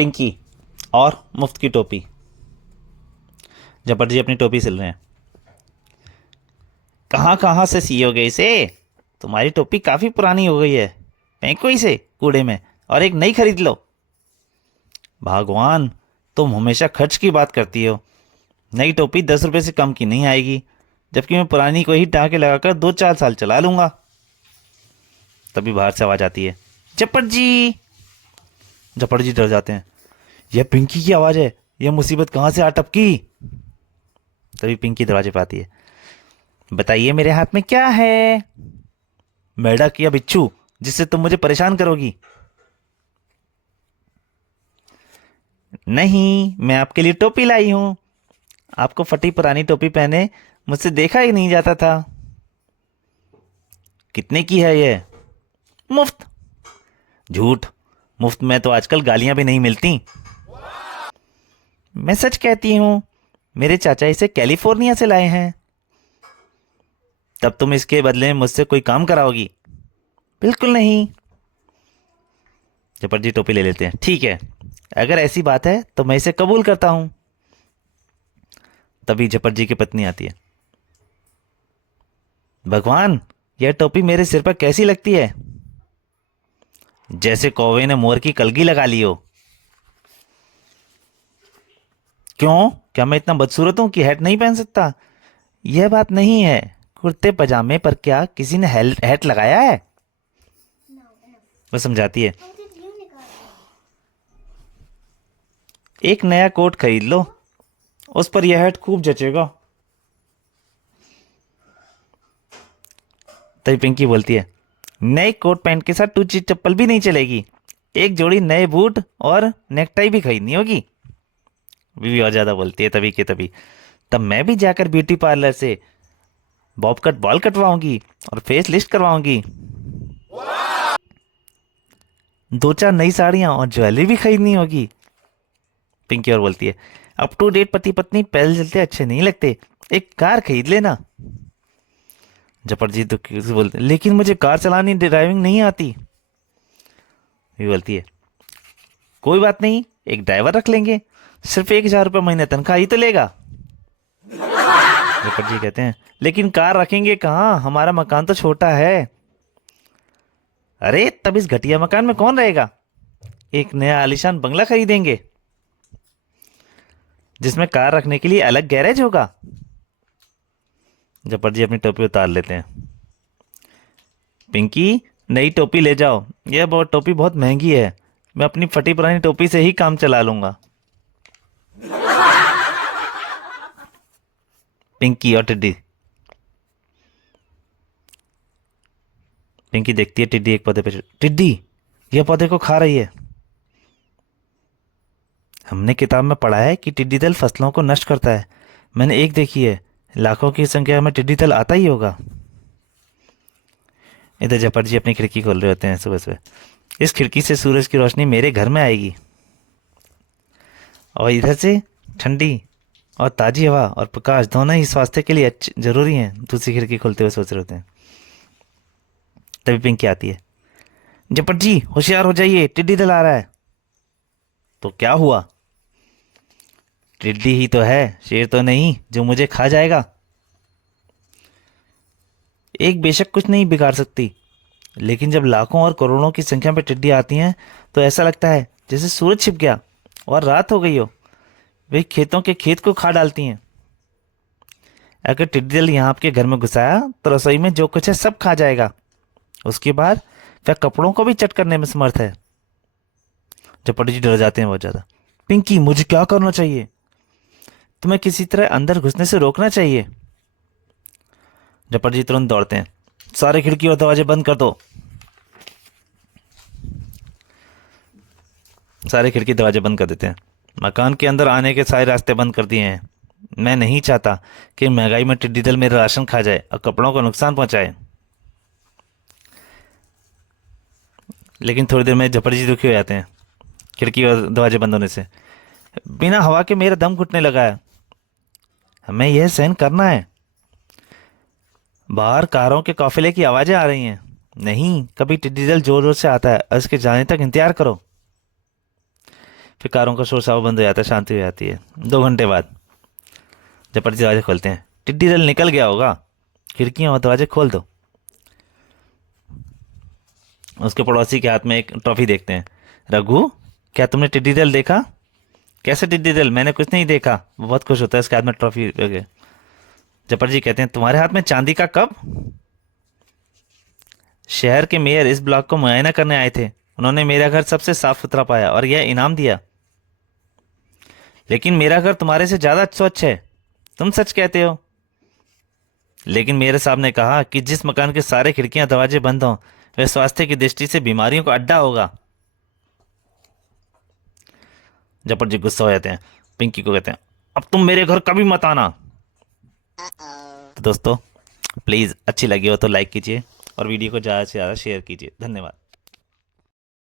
पिंकी और मुफ्त की टोपी। जब्बर जी अपनी टोपी सिल रहे हैं। कहाँ कहाँ से सियोगे इसे? तुम्हारी टोपी काफ़ी पुरानी हो गई है। फेंको इसे कूड़े में और एक नई खरीद लो। भगवान, तुम हमेशा खर्च की बात करती हो। नई टोपी 10 रुपए से कम की नहीं आएगी, जबकि मैं पुरानी को ही टाँके लगाकर 2-4 साल चला लूंगा। तभी बाहर से आवाज़ आती है, जब्बर जी। जब्बर जी डर जाते हैं। यह पिंकी की आवाज़ है, यह मुसीबत कहाँ से आ टपकी। तभी पिंकी दरवाजे पर आती है। बताइए मेरे हाथ में क्या है? मेढक या बिच्छू जिससे तुम मुझे परेशान करोगी? नहीं, मैं आपके लिए टोपी लाई हूं। आपको फटी पुरानी टोपी पहने मुझसे देखा ही नहीं जाता था। कितने की है ये? मुफ्त। झूठ। मुफ्त में तो आजकल गालियां भी नहीं मिलती। मैं सच कहती हूँ, मेरे चाचा इसे कैलिफोर्निया से लाए हैं। तब तुम इसके बदले में मुझसे कोई काम कराओगी? बिल्कुल नहीं। जब्बर जी टोपी ले लेते हैं। ठीक है, अगर ऐसी बात है तो मैं इसे कबूल करता हूं। तभी जब्बर जी की पत्नी आती है। भगवान, यह टोपी मेरे सिर पर कैसी लगती है? जैसे कौवे ने मोर की कलगी लगा ली हो। क्यों, क्या मैं इतना बदसूरत हूं कि हैट नहीं पहन सकता? यह बात नहीं है। कुर्ते पजामे पर क्या किसी ने हैट लगाया है? वो समझाती है। एक नया कोट खरीद लो, उस पर यह हैट खूब जचेगा। तभी पिंकी बोलती है, नए कोट पैंट के साथ टूची चप्पल भी नहीं चलेगी। एक जोड़ी नए बूट और नेकटाई भी खरीदनी होगी। बीवी और ज्यादा बोलती है। तभी के तभी तब मैं भी जाकर ब्यूटी पार्लर से बॉब कट बाल कटवाऊंगी और फेस लिस्ट करवाऊंगी। दो चार नई साड़ियां और ज्वेलरी भी खरीदनी होगी। पिंकी और बोलती है, अप टू डेट पति पत्नी पैदल चलते अच्छे नहीं लगते, एक कार खरीद लेना। जपरजीत दुखी से बोलते, लेकिन मुझे कार चलानी ड्राइविंग नहीं आती। ये बोलती है, कोई बात नहीं, एक ड्राइवर रख लेंगे, सिर्फ 1,000 रुपये महीने तनख्वाह ही तो लेगा। जपरजी कहते हैं, लेकिन कार रखेंगे कहाँ, हमारा मकान तो छोटा है। अरे तब इस घटिया मकान में कौन रहेगा? एक नया आलीशान बंगला खरीदेंगे जिसमें कार रखने के लिए अलग गैरेज होगा। जब्बर जी अपनी टोपी उतार लेते हैं। पिंकी, नई टोपी ले जाओ, यह बहुत टोपी बहुत महंगी है, मैं अपनी फटी पुरानी टोपी से ही काम चला लूंगा। पिंकी और टिड्डी। पिंकी देखती है टिड्डी एक पौधे पे। टिड्डी, यह पौधे को खा रही है। हमने किताब में पढ़ा है कि टिड्डी दल फसलों को नष्ट करता है। मैंने एक देखी है, लाखों की संख्या में टिड्डी दल आता ही होगा। इधर जफर जी अपनी खिड़की खोल रहे होते हैं सुबह सुबह। इस खिड़की से सूरज की रोशनी मेरे घर में आएगी और इधर से ठंडी और ताजी हवा और प्रकाश दोनों ही स्वास्थ्य के लिए अच्छे जरूरी हैं। दूसरी खिड़की खोलते हुए सोच रहे होते हैं। तभी पिंकी आती है। जफर जी होशियार हो जाइए, टिड्डी दल आ रहा है। तो क्या हुआ? टिड्डी ही तो है, शेर तो नहीं जो मुझे खा जाएगा। एक बेशक कुछ नहीं बिगाड़ सकती, लेकिन जब लाखों और करोड़ों की संख्या में टिड्डी आती हैं तो ऐसा लगता है जैसे सूरज छिप गया और रात हो गई हो। वे खेतों के खेत को खा डालती हैं। अगर टिड्डी दल यहाँ आपके घर में घुसाया तो रसोई में जो कुछ है सब खा जाएगा। उसके बाद वह कपड़ों को भी चट करने में समर्थ है। जब जी डर जाते हैं बहुत ज्यादा। पिंकी, मुझे क्या करना चाहिए? तुम्हें किसी तरह अंदर घुसने से रोकना चाहिए। जपट जी तुरंत दौड़ते हैं। सारे खिड़की और दरवाजे बंद कर दो। सारे खिड़की दरवाजे बंद कर देते हैं। मकान के अंदर आने के सारे रास्ते बंद कर दिए हैं। मैं नहीं चाहता कि महंगाई में टिड्डी दल मेरा राशन खा जाए और कपड़ों को नुकसान पहुंचाए। लेकिन थोड़ी देर में जफर जी दुखी हो जाते हैं खिड़की और दरवाजे बंद होने से। बिना हवा के मेरा दम घुटने लगा है, हमें यह सहन करना है। बाहर कारों के काफिले की आवाजें आ रही हैं। नहीं, कभी टिड्डी दल जोर जोर से आता है और इसके जाने तक इंतजार करो। फिर कारों का शोर शराबा बंद हो जाता है, शांति हो जाती है। 2 घंटे बाद जपट जी दरवाजे खोलते हैं, टिड्डी दल निकल गया होगा, खिड़कियां और दरवाजे खोल दो। उसके पड़ोसी के हाथ में एक ट्रॉफी देखते हैं। रघु, क्या तुमने टिड्डी दल देखा? कैसे टिड्डी दल? मैंने कुछ नहीं देखा। वो बहुत खुश होता है, उसके हाथ में ट्रॉफी लगे। जपट जी कहते हैं, तुम्हारे हाथ में चांदी का कप? शहर के मेयर इस ब्लॉक को मुआयना करने आए थे, उन्होंने मेरा घर सबसे साफ सुथरा पाया और यह इनाम दिया। लेकिन मेरा घर तुम्हारे से ज्यादा स्वच्छ है। तुम सच कहते हो। लेकिन मेरे साहब ने कहा कि जिस मकान के सारे खिड़कियां दरवाजे बंद हों, वह स्वास्थ्य की दृष्टि से बीमारियों का अड्डा होगा। जपट जी गुस्सा हो जाते हैं, पिंकी को कहते हैं, अब तुम मेरे घर कभी मत आना। तो दोस्तों, प्लीज़ अच्छी लगी हो तो लाइक कीजिए और वीडियो को ज़्यादा से ज़्यादा शेयर कीजिए। धन्यवाद।